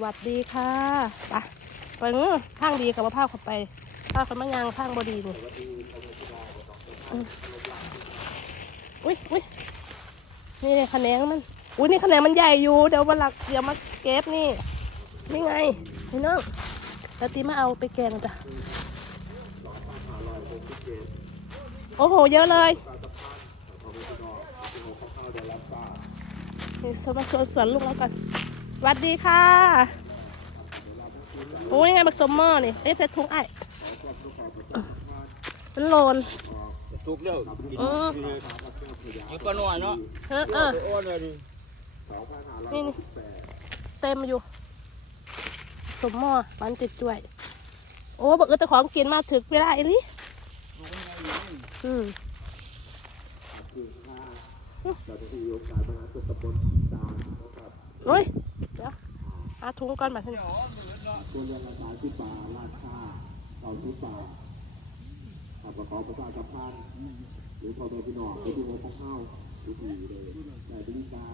สวัสดีค่ะไปไปเงื้อข้างดีกับว่าพาเขาไปพาเขามายางข้างบดีนี่อุ้ยอุ้ยนี่เลยคะแนนมันอุ้ยนี่คะแนนมันใหญ่อยู่ เดี๋ยววันหลักเดี๋ยวมาเก็บนี่ นี่ไงพี่น้องแล้วตีมาเอาไปแกงจ้ะโอ้โห เยอะเลยนี่สวนสวนสวนลูกแล้วกัน สวัสดีค่ะ โอ้ยยังไงบักสมหม้อนี่ เอ๊ะใส่ถุงไอ้มันโลนทุกเรื่องกินอืมเอาปลาหน่อยเนาะเออเอออ้วนเลยดินี่นี่เต็มอยู่ สมหม้อมันจุดจ่วย โอ้บักเออแต่ของกินมาถึกเวลาอีหลิอืมโอ้ยเดี๋ยว หาถุงก่อนแบบนี้ตัวเรียนภาษาที่ป่าราชาเราที่ป่าขับประกอบประชาสัมพันธ์หรือพอแม่พี่น้องไปที่โมของเข้าวิธีเลยแต่บริกา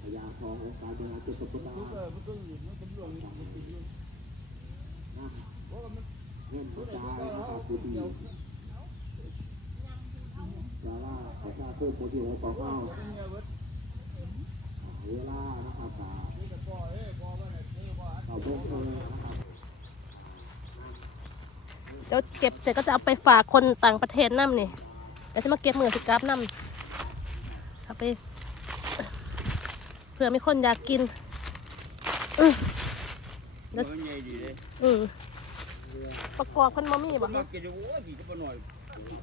พยาขององค์การบริหารส่วนตำบลนะเงินกระจายนะครับผู้ดีดาราประชาชนผู้ที่โมของเข้าเวลานะครับ เราเบิ่งเลยนะครับเดี๋ยวเก็บเสร็จก็จะเอาไปฝากคนต่างประเทศน้ำนี่เดี๋ยวจะมาเก็บมือสิกราฟน้ำเอาไปเผื่อมีคนอยากกินอือเนื้อใหญ่ดีเลยอือประกอบคนมามีบ่มาฮะกินดูโอ้ยกินปลาหน่อย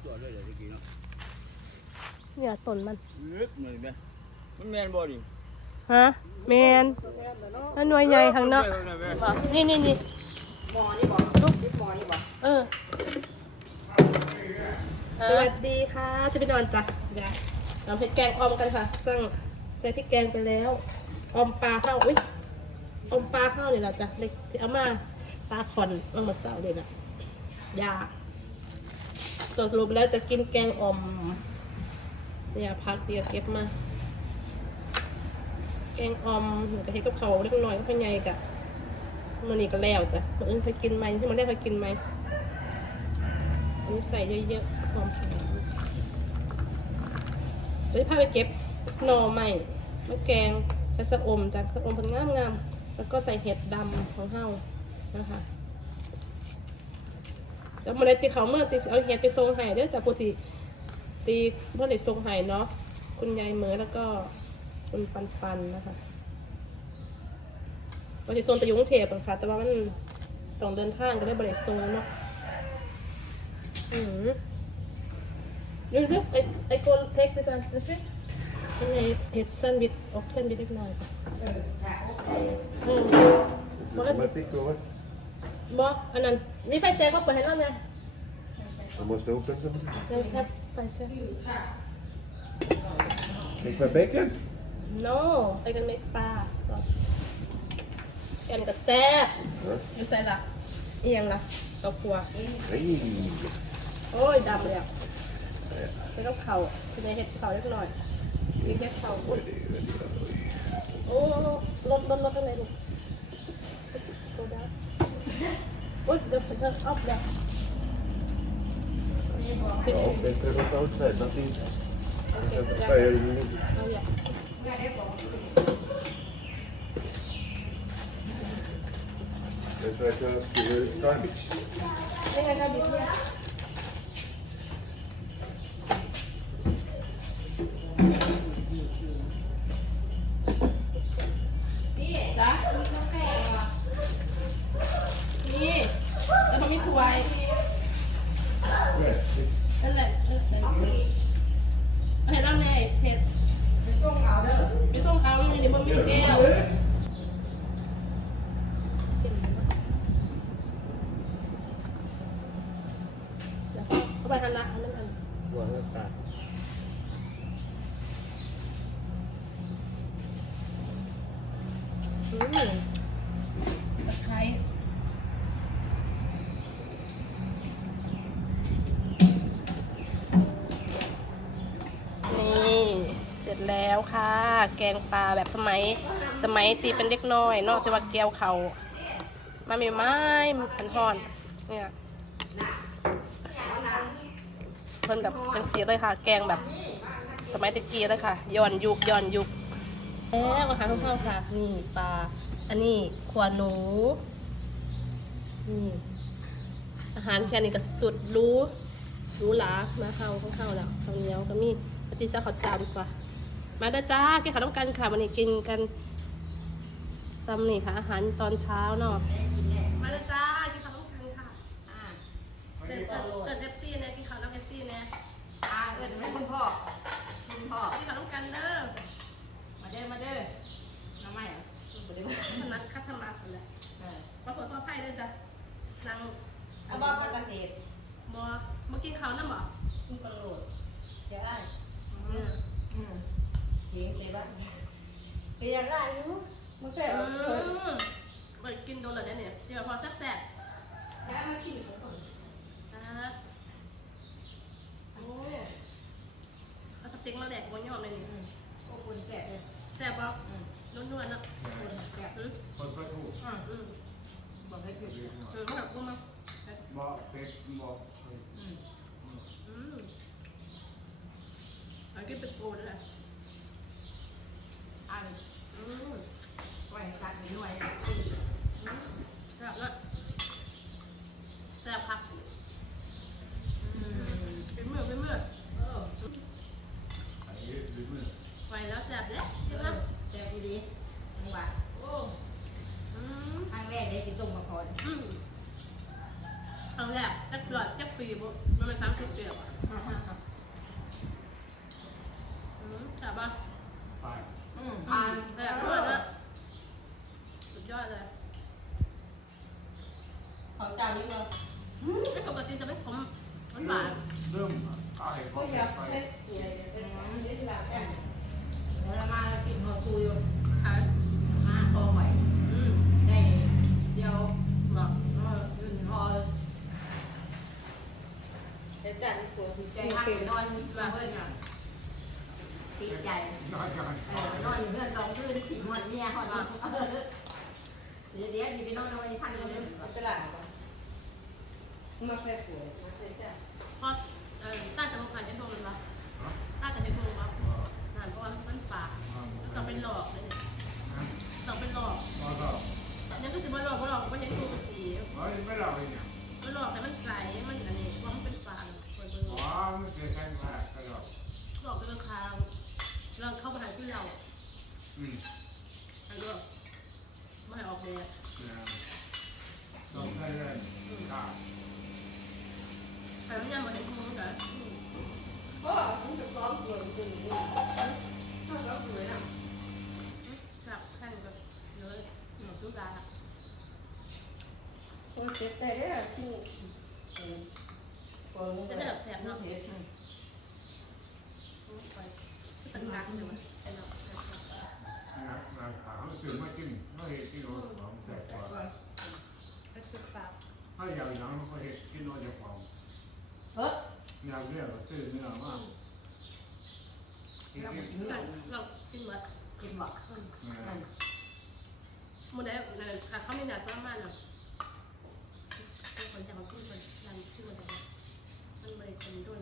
ตัวเลยเลยกินเนาะเนี่ยต้นมันลึกหน่อยไหมมันแมนบ่ดิ ฮะแมนแล้วหน่วยใหญ่ข้างนอกบ่นี่นี่นี่หมอนี่บอกลูกหมอนี่บอกเออสวัสดีค่ะจะไปนอนจ้ะจ้ะทำเผ็ดแกงออมกันค่ะตั้งใส่พริกแกงไปแล้ว ออมปลาเข้าอุ้ยออมปลาเข้าเนี่ยแหละจ้ะเล็กที่เอามาปลาขอนเอามาเสาเลยนะยาตัวสรุปแล้วจะกินแกงออมเนี่ยพักเตียเก็บมาแก งออมหนูก็เฮ็ดกับเขาเล็กน้อยก็พยายกะมันนี่ก็แล้วจ้ะมันอื่นเคยกินไหมที่มันได้เคยกินไหมอันนี้ใส่เยอะๆหอมๆเดี๋ยวจะพาไปเก็บหน่อใหม่มะแกงใส่สะอมจ้ะสะอมเป็นงามงามๆแล้วก็ใส่เห็ดดำของเฮานะคะแล้วมาเลยตีเขาเมื่อตีเอาเห็ดไปทรงไห้เด้อจ้ะปกติตีเพื่อนเลยทรงไห้เนาะคุณยายเหมือแล้วก็ คุณปันปันๆนะคะเราจะโซนแต่อยุ่กรุงเทพอะค่ะแต่ว่ามันต้องเดินทางก็ได้บริโซนเนาะอืมดูดูไอไอโกลเทคดิฉันดูสิยังไงเห็ดแซนด์วิชอบแซนด์วิชเล็กน้อยค่ะอืมบอกว่า Automatik hoor. บอกอันนั้นนี่ไฟแช็กก็เปิดให้เราไง Dan moest je ook zetten. นะครับไฟแช็ก Ik ben bacon. No ไปกันเมกปลาแกนกับแซ่บ Huh? อยู่ใส่ละเอียงละตอกครัว Nee. โอ้ยดำเลยอะเป็นกับเขาเป็นไงเห็ดเขาเล็กน้อยกินเห็ดเขาอุ๊ยโอ้รถรถรถอะไรลูกโซดาอุ้ยเดี๋ยวเพิ่มอัพเดี๋ยว Oh, ik denk dat het outside, dat is. Dat Rebecca Skinner's garbage. ตะไคร้นี่เสร็จแล้วค่ะ แกงปลาแบบสมัย สมัยตีเป็นเด็กน้อย นอกจากว่าแก้วเขามาไม่ไม้พันหอนเนี่ยเพิ่นแบบเป็นสีเลยค่ะ แกงแบบ สมัยตะกี้เลยค่ะย้อนยุคย้อนยุค แล้วอาหารของเราค่ะนี่ปลา อันนี้ขวาหนู นี่อาหารแค่นี้ก็สุดรู้รู้หลามาเข้าข้าเข้าแล้วข้าวเหนียวก็มีปฏิซาขาวจามกว่า มาด้จ้ากินข้าวต้มกันค่ะวันนี้กินกันซัมนี่ค่ะ อาหารตอนเช้าเนาะมาด้จ้ากินข้าวต้มกันค่ะอ่าเกิดเกิดเกิดเอฟซีเนี่ยกินข้าวน้ำเอฟซีเนี่ยอ่าเอิ้นให้คุณพ่อคุณพ่อกินข้าวต้มกันเด้อมา เด้อมาเด้อน้ำไม่เหรอบ่ได้มาถนัดคัดธรรมะคนแหละเออมาขอโทษไพ่ด้วยจ้ะนางเอาบ่ปกติบอเมื่อกี้เขานั่นบ่คุณกระโดดเดี๋ยวอ้ายอืมอืมเห็นใจบ้างเฮียก็อายุมันเคยอืเอาเคยมไปกินโดนเลยเนี่ยเดี๋ยวพอแซ่บแล้วมากินก่อนๆนะโอ้เอาสเต็กมาแดกบนยอดเลยนี่อืมโอ้คุณแก่เลยแซ่บบ่อืมนวลๆเนาะคุณแก่อืมคนก็ถูกอืมอืมบอกให้กินอืมแบบกูมาบอกเป็ดบอกอืมอืมเอากินเป็นโกด้วยแหละ อัน อืม ไว้ตัดหน่วย แซ่บเนาะแซ่บครับ อืม เป็นเมื่อเป็นเมื่อ เออ อันนี้หรือมือ ไปแล้วแซ่บแล้วใช่ไหม แซ่บดีจังหวะโอ้ อืม ครั้งแรกได้ กินต้มมะพร้าวอืมครั้งแรกจักรอดจักปีบุมันเป็นสามสิบปีแล้วอะอืมแซ่บป่ะไปอืมอืมแซ่บด้วยนะสุดยอดเลยของเจ้านี่ก็ไอ้ปกติจะเป็นขมหวานเริ่มไก่บก็อกอยากไปเฮ็ดเดี๋ยวจะเป็นของเด็ดหลักแก่แล้วมากินหัวตูอยู่ ๆขาย มาพอไหว อืม ได้เดียว บอก เออขึ้นพอเด็ดจันปวดใจหักนอนมาเพื่อนอะติดใจ น้อยกัน เออนอนอยู่เพื่อนสองคืนสี่วันเนี่ยหอดมาเดี๋ยวเดี๋ยวอยู่ไป นอนนอนพันเลยตลาดมาแค่ปวดมาแค่จ้า เพราะเออต้าจะมาขายเป็นพวงมันปะต้าจะเป็นพวงปะนานเพราะว่ามันป่าต้องเป็นหลอกเลยต้องเป็นหลอก พอก็ ยังก็สิบ่หลอกบ่หลอกบ่เห็นตัวสี เฮ้ยไม่เราเลยเนี่ย บ่หลอกแต่มันใสมันอันนี้ว่ามันเป็นฟางคนเบิ่ง ว้าไม่เคยแข่งมาตลอด หลอกเป็นคางเราเข้าไปหาที่เรา อืม แล้วก็ไม่ให้ออกเลย ต้องได้เลย กาไปแล้วยังมาถึงมือกันเพราะมันจะซ้อมปวดจริงๆถ้าเราปวดอะจับแข่งกับเยอะหมดทุกการคนเจ็บแต่ได้ที่คนจะได้แบบแสบเนาะเห็นไปเป็นกลางใช่ไหมไอ้เนาะงานขาวสื่อมากินไม่เห็นที่โน้ตของแสบกว่าไปศึกษา ถ้าอยากหนังก็เห็นที่โน้ตจะของเฮ้ยอยากเรียกซื้อเนื้อมากกินกินเรากินหมดกินบ่หมดแล้วเขาไม่หนาซ้ำมากเนาะคนจะมาพูดคนยังพูดมันมันเลยคนด้วย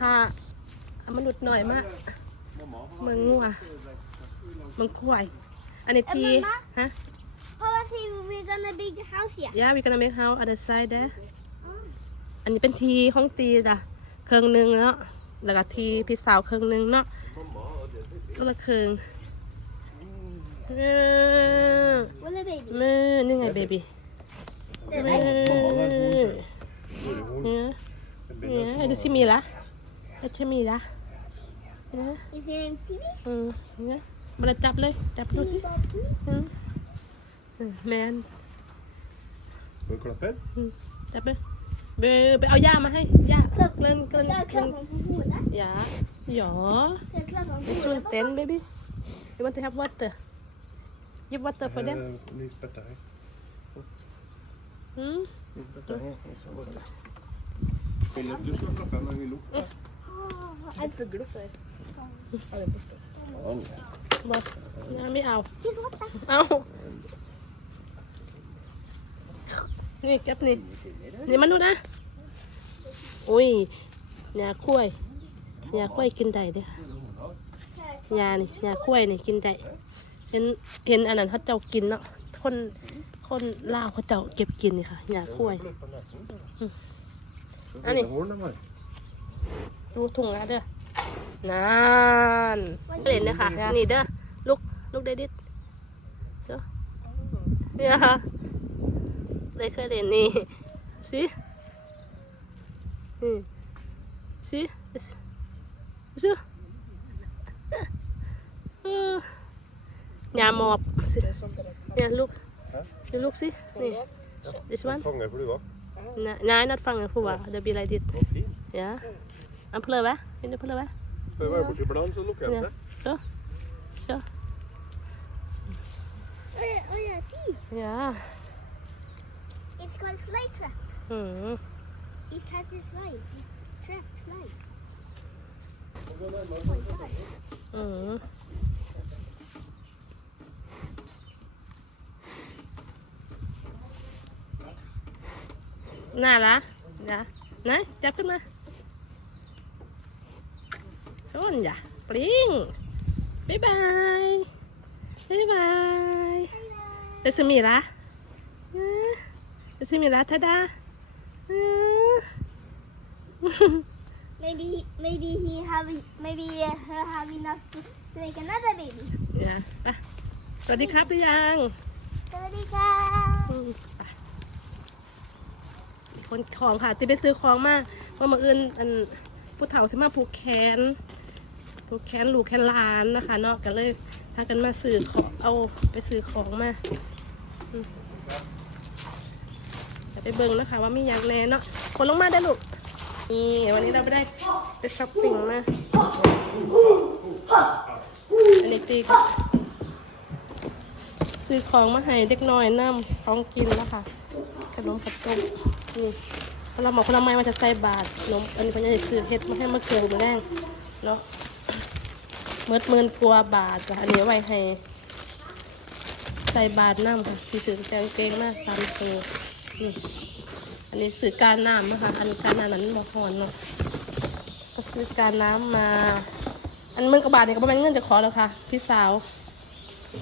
ถ้ามนุษย์หน่อยมากเมืองงัวเมืองควายอันนี้ทีฮะ Papa, see, we're gonna big house here. Yeah, we're gonna make house other side there. อันนี้เป็นทีของตีจ้ะเครื่องหนึ่งเนาะแล้วก็ทีพี่สาวเครื่องหนึ่งเนาะก็ละเครื่องเออ What a baby. มือนี่ไงเบบี้มือเนี่ยเนี่ยดูชิมีละดูชิมีละเนี่ย Is it MTV? อืมเนี่ยมาจับเลยจับดูสิอืม อืมแมน Vill du kolla på อืมจับเลยเบไปเอาย่ามาให้ย่าเกลิ่นเกลิ่น Det är เกลิ่น klart man får håla. ย่าหยอ Det är klart man It's får håla. sultan baby you want to have water give water for them Lisbeth där. อืม Lisbeth där. Vill du, du ska plocka men vill du? Oh, Allt för grupp är Ja, บอกยาไม่เอา Here's what the เอา นี่เก็บนี่นี่มันดูนะอุ้ยยาคุ้ยยาคุ้ยกินได้เด้อยานี่ยาคุ้ยนี่กินได้เห็นเห็นอันนั้นเขาเจ้ากินเนาะคนคนลาวเขาเจ้าเก็บกินนี่ค่ะยาคุ้ย Annie. Annie. Hon är ดูถุงแล้วเด้อนั่นเล่นนะคะนี่เด้อลูกลูกเดดิดเด้อเนี่ยค่ะ ได้เคยเล่นนี่สิอืมสิสิเออยาหมอบสิเนี่ยลูกนี่ลูกสินี่ this one Fångar får du vara. Nej, nej, not fångar på va? Det blir like this. Vad fint. Ja. Han prøver. Vil du prøve? Får jag vara borta ibland så luckar jag Ja. inte. Så. Så. Oh yeah, oh yeah, see. Ja. It's called fly trap. Mm. It catches flies. It traps flies. Mm. Nè là Dạ Này chắp ขึ้นมา Xuống dạ Pling Bye bye Bye bye ไปซื้อหมีละเอ้อ ไปซื้อหมีละทาดาเอ้อ Maybe, maybe he have, maybe uh, her have enough to, to make another baby. เดี๋ยวไปสวัสดีครับหรือยัง Sawadika. อืมไปคนของค่ะที่ไปซื้อของมาเพราะมื่ออื่นอันผู้เฒ่าสิมาผูกแขนผูกแขนลูกแขนหลานนะคะเนาะก็เลยพากันมาซื้อของเอาไปซื้อของมาอืมเดี๋ยว ไปเบิ่งนะคะว่ามีอย่างแน่เนาะคนลงมาได้ลูกนี่วันนี้เราไปได้ไปช้อปปิ้งมาอันนี้ตีกับซื้อของมาให้เด็กน้อยน้ำของกินแล้วค่ะขนมผัดต้มนี่สำหรับหมอคนละไม้มันจะใส่บาทขนมอันนี้พิ่นจะซื้อเฮ็ดมาให้มาเกลืองดูแรงเนาะเมื่อเมินกลัวบาทจ้ะอันนี้ไว้ให้ใส่บาทน้ำค่ะที่ซื้อแต่กงเกงมากตามตัว นี่อันนี้ซื้อการน้ำนะคะ อันนี้การน้ำนั้นบอกหอนเนาะก็ซื้อการน้ำมา อันหมื่นกว่าบาทเนี่ยก็ประมาณเงินจะขอแล้วค่ะ พี่สาว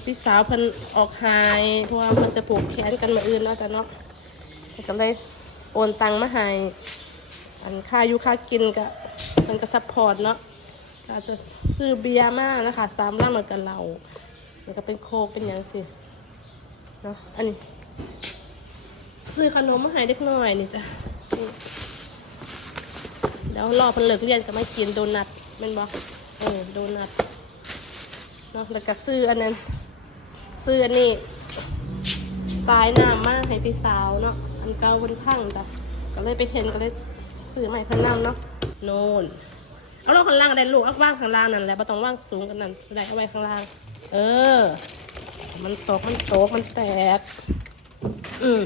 พี่สาวพิ่นออกหายเพราะว่าเพิ่นจะผูกแขนกันมาอื่นเนาะจ้ะเนาะก็เลยโอนตังมาให้อันค่าอยู่ค่ากินก็เพิ่นก็ซัพพอร์ตเนาะก็อาจจะซื้อเบียร์มานะคะสามล่างเหมือนกับเราแล้วก็เป็นโคกเป็นอย่างสิเนาะอันนี้ ซื้อขนมมาให้เด็กน้อยนี่จ้ะนี่แล้วรอเพิ่นเลิกเรียนก็มากินโดนัทม่นบ่เออโดนัทเนาะแล้วก็ซื้ออันนั้นซื้ออันนี้สายน้ำมาให้พี่สาวเนาะอันเก่าบนพังจ้ะก็เลยไปเห็นก็เลยซื้อใหม่พิ่นนำเนาะโน่นเอาลงข้างล่างได้ลูกเอาว่างข้างล่างนั่นแหละบ่ต้องว่างสูงกันนั่นได้เอาไว้ข้างล่าง เออ มันตกมันโตกมันแตกอืม